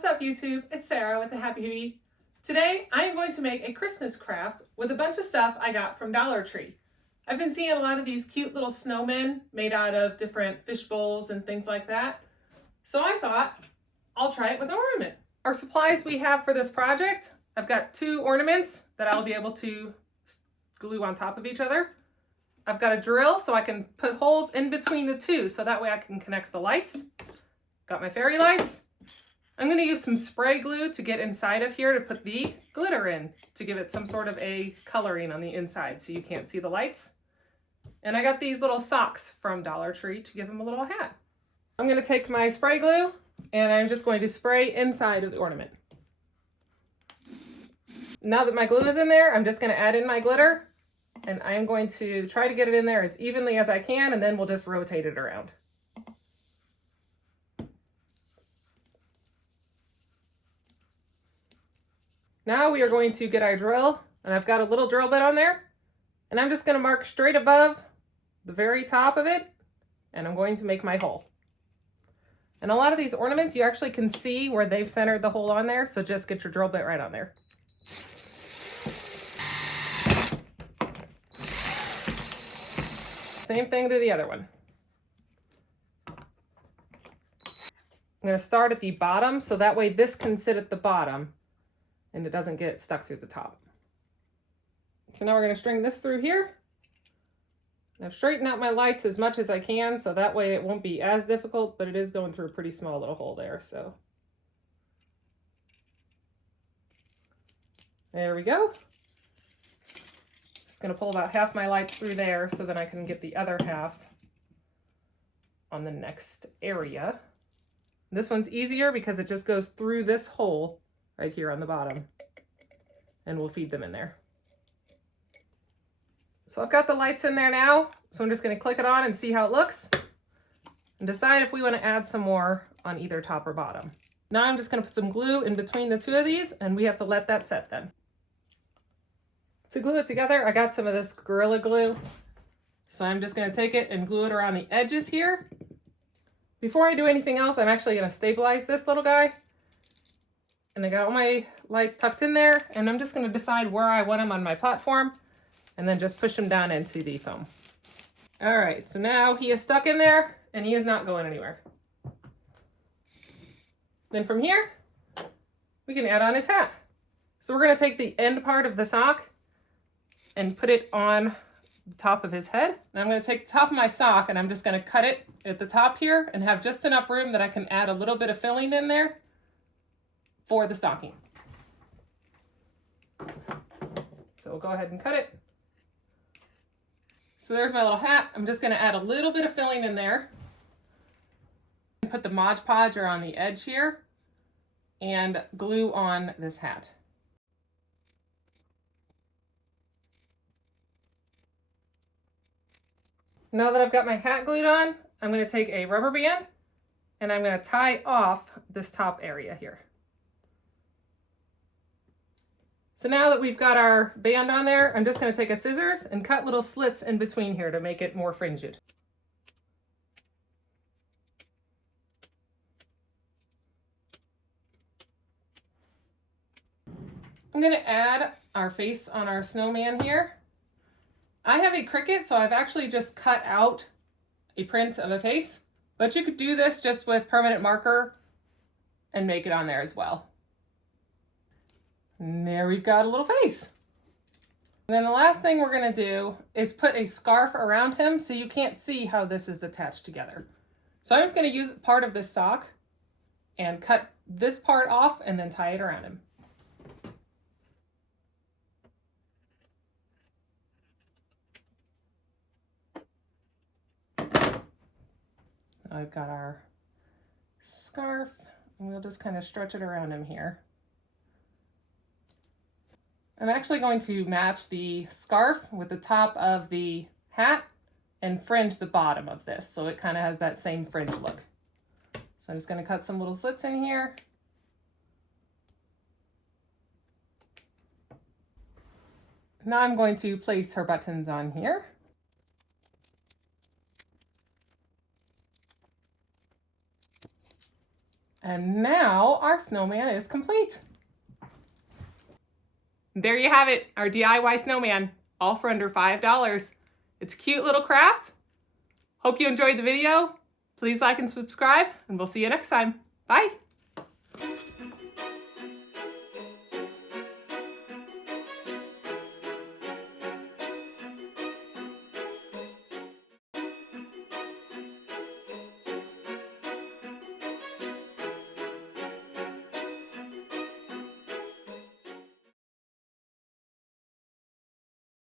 What's up YouTube? It's Sarah with the Happy Hoodie. Today I am going to make a Christmas craft with a bunch of stuff I got from Dollar Tree. I've been seeing a lot of these cute little snowmen made out of different fish bowls and things like that. So I thought I'll try it with an ornament. Our supplies we have for this project, I've got 2 ornaments that I'll be able to glue on top of each other. I've got a drill so I can put holes in between the 2 so that way I can connect the lights. Got my fairy lights. I'm going to use some spray glue to get inside of here to put the glitter in to give it some sort of a coloring on the inside so you can't see the lights. And I got these little socks from Dollar Tree to give them a little hat. I'm going to take my spray glue and I'm just going to spray inside of the ornament. Now that my glue is in there, I'm just going to add in my glitter and I'm going to try to get it in there as evenly as I can, and then we'll just rotate it around. Now we are going to get our drill, and I've got a little drill bit on there, and I'm just going to mark straight above the very top of it, and I'm going to make my hole. And a lot of these ornaments, you actually can see where they've centered the hole on there, so just get your drill bit right on there. Same thing to the other one. I'm going to start at the bottom, so that way this can sit at the bottom and it doesn't get stuck through the top. So now we're going to string this through here. I've straightened out my lights as much as I can, so that way it won't be as difficult, but it is going through a pretty small little hole there, so. There we go. Just going to pull about half my lights through there so that I can get the other half on the next area. This one's easier because it just goes through this hole right here on the bottom, and we'll feed them in there. So I've got the lights in there now, so I'm just going to click it on and see how it looks and decide if we want to add some more on either top or bottom. Now I'm just going to put some glue in between the 2 of these, and we have to let that set then. To glue it together, I got some of this Gorilla Glue, so I'm just going to take it and glue it around the edges here. Before I do anything else, I'm actually going to stabilize this little guy. And I got all my lights tucked in there, and I'm just going to decide where I want them on my platform and then just push them down into the foam. All right, so now he is stuck in there and he is not going anywhere. Then from here, we can add on his hat. So we're going to take the end part of the sock and put it on the top of his head. And I'm going to take the top of my sock and I'm just going to cut it at the top here and have just enough room that I can add a little bit of filling in there for the stocking. So we'll go ahead and cut it. So there's my little hat. I'm just going to add a little bit of filling in there. Put the Mod Podge on the edge here and glue on this hat. Now that I've got my hat glued on, I'm going to take a rubber band and I'm going to tie off this top area here. So now that we've got our band on there, I'm just going to take a scissors and cut little slits in between here to make it more fringed. I'm going to add our face on our snowman here. I have a Cricut, so I've actually just cut out a print of a face, but you could do this just with permanent marker and make it on there as well. And there we've got a little face. And then the last thing we're going to do is put a scarf around him so you can't see how this is attached together. So I'm just going to use part of this sock and cut this part off and then tie it around him. I've got our scarf and we'll just kind of stretch it around him here. I'm actually going to match the scarf with the top of the hat and fringe the bottom of this so it kind of has that same fringe look. So I'm just going to cut some little slits in here. Now I'm going to place her buttons on here. And now our snowman is complete. There you have it, our DIY snowman, all for under $5. It's a cute little craft. Hope you enjoyed the video. Please like and subscribe, and we'll see you next time. Bye.